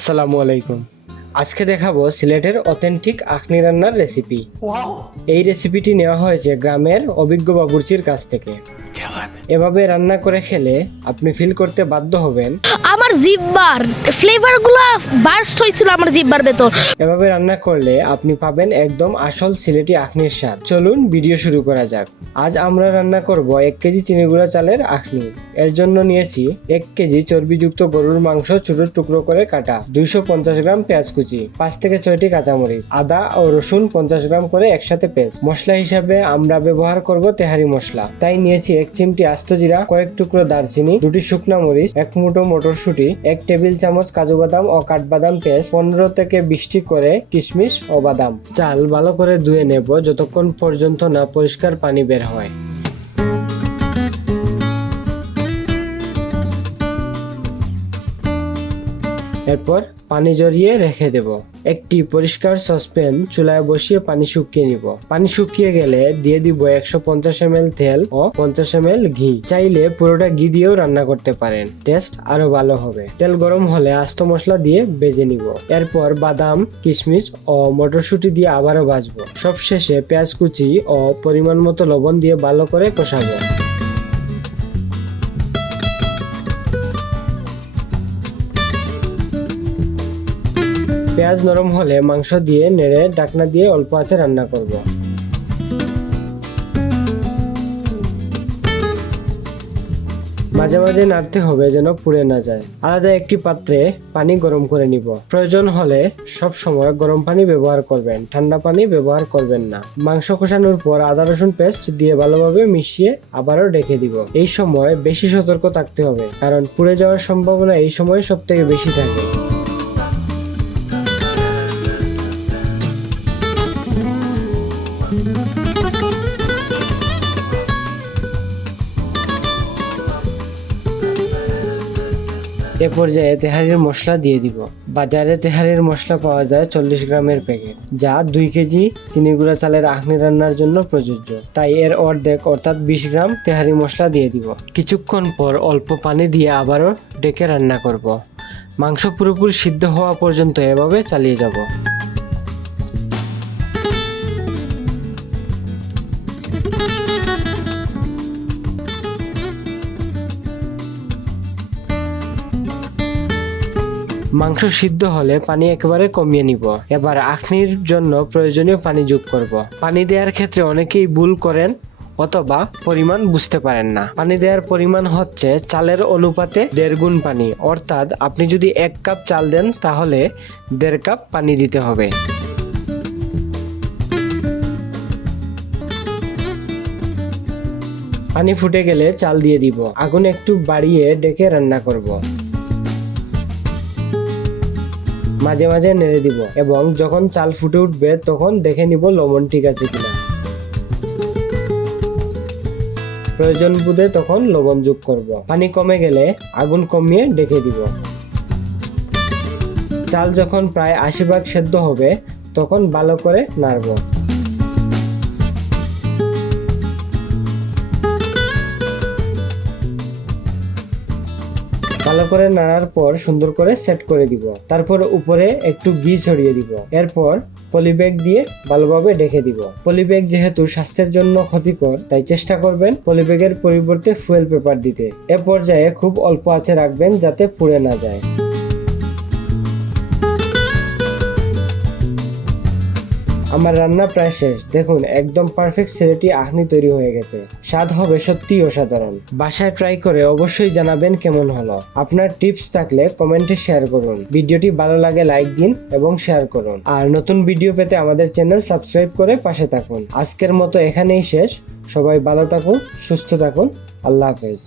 আসসালামু আলাইকুম। আজকে দেখাবো সিলেটের অথেন্টিক আখনি রান্নার রেসিপি। এই রেসিপিটি নেওয়া হয়েছে গ্রামের অভিজ্ঞ বাবুর্চির কাছ থেকে। এভাবে রান্না করে খেলে আপনি ফিল করতে বাধ্য হবেন আমার জিহ্বার ফ্লেভারগুলো বার্স্ট হয়েছিল আমার জিহ্বার ভেতর। এভাবে রান্না করলে আপনি পাবেন একদম আসল সিলেটি আখনির স্বাদ। চলুন ভিডিও শুরু করা যাক। আজ আমরা রান্না করব 1 কেজি চিনিগুড়া চালের আখনি। এর জন্য নিয়েছি 1 কেজি চর্বিযুক্ত গরুর মাংস ছোট টুকরো করে কাটা, 250 গ্রাম পেঁয়াজ কুচি, 5 থেকে 6টি কাঁচামরিচ, আদা ও রসুন 50 গ্রাম করে একসাথে পেস্ট। মশলা হিসাবে আমরা ব্যবহার করব তেহারি মশলা, তাই নিয়েছি 1 চিমটি আস্ত জিরা, কয়েক টুকরো দারচিনি, 2টি শুকনা মরিচ, 1 মুঠো মটরশুঁটি, 1 টেবিল চামচ কাজু বাদাম ও কাঠবাদাম পেস্ট, 15 থেকে 20টি করে কিশমিশ ও বাদাম। চাল ভালো করে ধুয়ে নেব যতক্ষণ পর্যন্ত না পরিষ্কার পানি বের হয়। এরপর পানি ঝরিয়ে রেখে দেব। একটি পরিষ্কার সসপ্যান চুলায় বসিয়ে পানি শুকিয়ে নিব। পানি শুকিয়ে গেলে দিয়ে দিব 150 ml তেল ও 50 ml ঘি। চাইলে পুরোটা ঘি দিয়েও রান্না করতে পারেন, টেস্ট আরো ভালো হবে। তেল গরম হলে আস্ত মশলা দিয়ে ভেজে নিব। এরপর বাদাম, কিশমিশ ও মটরশুঁটি দিয়ে আবারও ভাজবো। সবশেষে পেঁয়াজ কুচি ও পরিমাণ মতো লবণ দিয়ে ভালো করে কষাবো। পেঁয়াজ নরম হলে মাংস দিয়ে নেড়ে ঢাকনা দিয়ে অল্প আঁচে রান্না করব। মাঝে মাঝে নাড়তে হবে যেন পুড়ে না যায়। আলাদা একটি পাত্রে পানি গরম করে নিব। প্রয়োজন হলে সব সময় গরম পানি ব্যবহার করবেন, ঠান্ডা পানি ব্যবহার করবেন না। মাংস কষানোর পর আদা রসুন পেস্ট দিয়ে ভালোভাবে মিশিয়ে আবারও ঢেকে দিব। এই সময় বেশি সতর্ক থাকতে হবে, কারণ পুড়ে যাওয়ার সম্ভাবনা এই সময় সব থেকে বেশি থাকে। এ পর্যায়ে তেহারির মশলা দিয়ে দিব। বাজারে তেহারির মশলা পাওয়া যায় 40 গ্রামের প্যাকেট, যা 2 কেজি চিনিগুড়া চালের আখনি রান্নার জন্য প্রযোজ্য। তাই এর অর্ধেক অর্থাৎ 20 গ্রাম তেহারি মশলা দিয়ে দিব। কিছুক্ষণ পর অল্প পানি দিয়ে আবারও ডেকে রান্না করব। মাংস পুরোপুরি সিদ্ধ হওয়া পর্যন্ত এভাবে চালিয়ে যাব। মাংস সিদ্ধ হলে পানি একেবারে কমিয়ে নিব। এবার আখনির জন্য প্রয়োজনীয় পানি যোগ করব। পানি দেওয়ার ক্ষেত্রে অনেকেই ভুল করেন অথবা পরিমাণ বুঝতে পারেন না। পানি দেওয়ার পরিমাণ হচ্ছে চালের অনুপাতে 1.5 গুণ পানি, অর্থাৎ আপনি যদি 1 কাপ চাল দেন তাহলে 1.5 কাপ পানি দিতে হবে। পানি ফুটে গেলে চাল দিয়ে দিব। আগুন একটু বাড়িয়ে ডেকে রান্না করব। মাঝে মাঝে নেড়ে দিব এবং যখন চাল ফুটে উঠবে তখন দেখে নিব লবণ ঠিক আছে কিনা। প্রয়োজন বোধে তখন লবণ যোগ করব। পানি কমে গেলে আগুন কমিয়ে ডেকে দিব। চাল যখন প্রায় 80% সেদ্ধ হবে তখন ভালো করে নাড়ব। ভালো করে নাড়ার পর সুন্দর করে সেট করে দিব। তারপর উপরে একটু ঘি ছড়িয়ে দিব। এরপর পলিব্যাগ দিয়ে ভালোভাবে ঢেকে দিব। পলিব্যাগ যেহেতু স্বাস্থ্যের জন্য ক্ষতিকর, তাই চেষ্টা করবেন পলিব্যাগের পরিবর্তে ফুয়েল পেপার দিতে। এ পর্যায়ে খুব অল্প আঁচে রাখবেন যাতে পুড়ে না যায়। আমার রান্না প্রায় শেষ। দেখুন একদম পারফেক্ট সিলেটি আখনি তৈরি হয়ে গেছে। স্বাদ হবে সত্যিই অসাধারণ। বাসায় ট্রাই করে অবশ্যই জানাবেন কেমন হলো। আপনার টিপস থাকলে কমেন্টে শেয়ার করুন। ভিডিওটি ভালো লাগে লাইক দিন এবং শেয়ার করুন। আর নতুন ভিডিও পেতে আমাদের চ্যানেল সাবস্ক্রাইব করে পাশে থাকুন। আজকের মতো এখানেই শেষ। সবাই ভালো থাকুন, সুস্থ থাকুন। আল্লাহ হাফেজ।